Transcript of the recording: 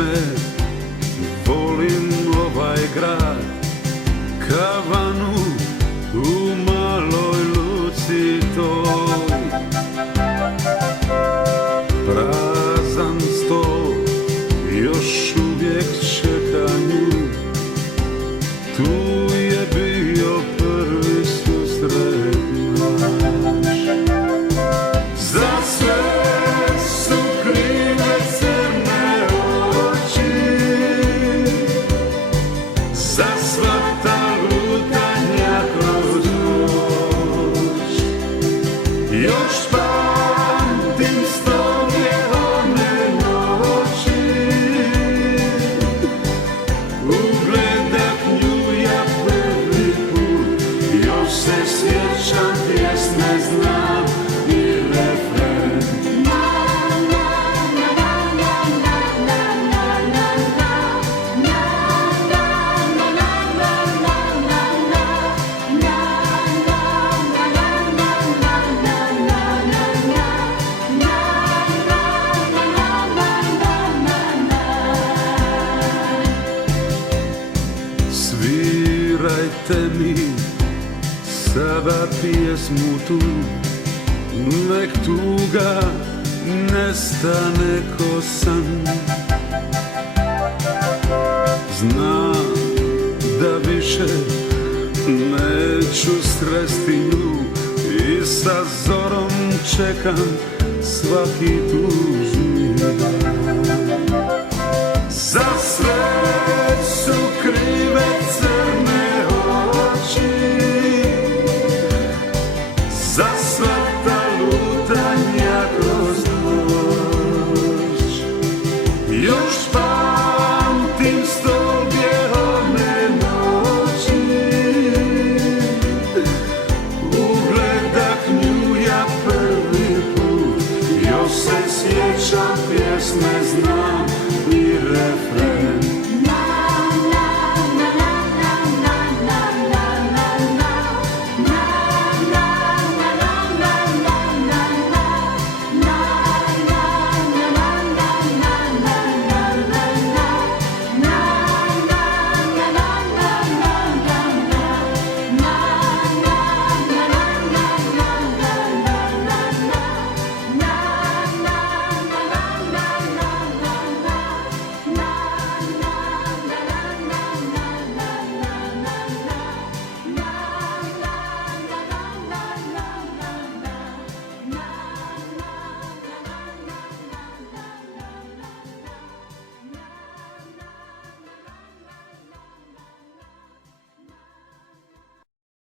pjesme, volim ovaj grad, kavanu u maloj luci toj. Prazan sto, još uvijek čekanju, tu je bio prvi susret naš. Za sve su krive crne oči, za sva ta lutanja kroz noć. Još pamtim stoge one noći, ugledat nju ja prvi put. Još se sjećam pjesme, znam i refren. Svirajte mi sada pjesmu tu, nek tuga nestane ko san. Znam da više neću sresti nju i sa zorom čekam svaki tužni dan.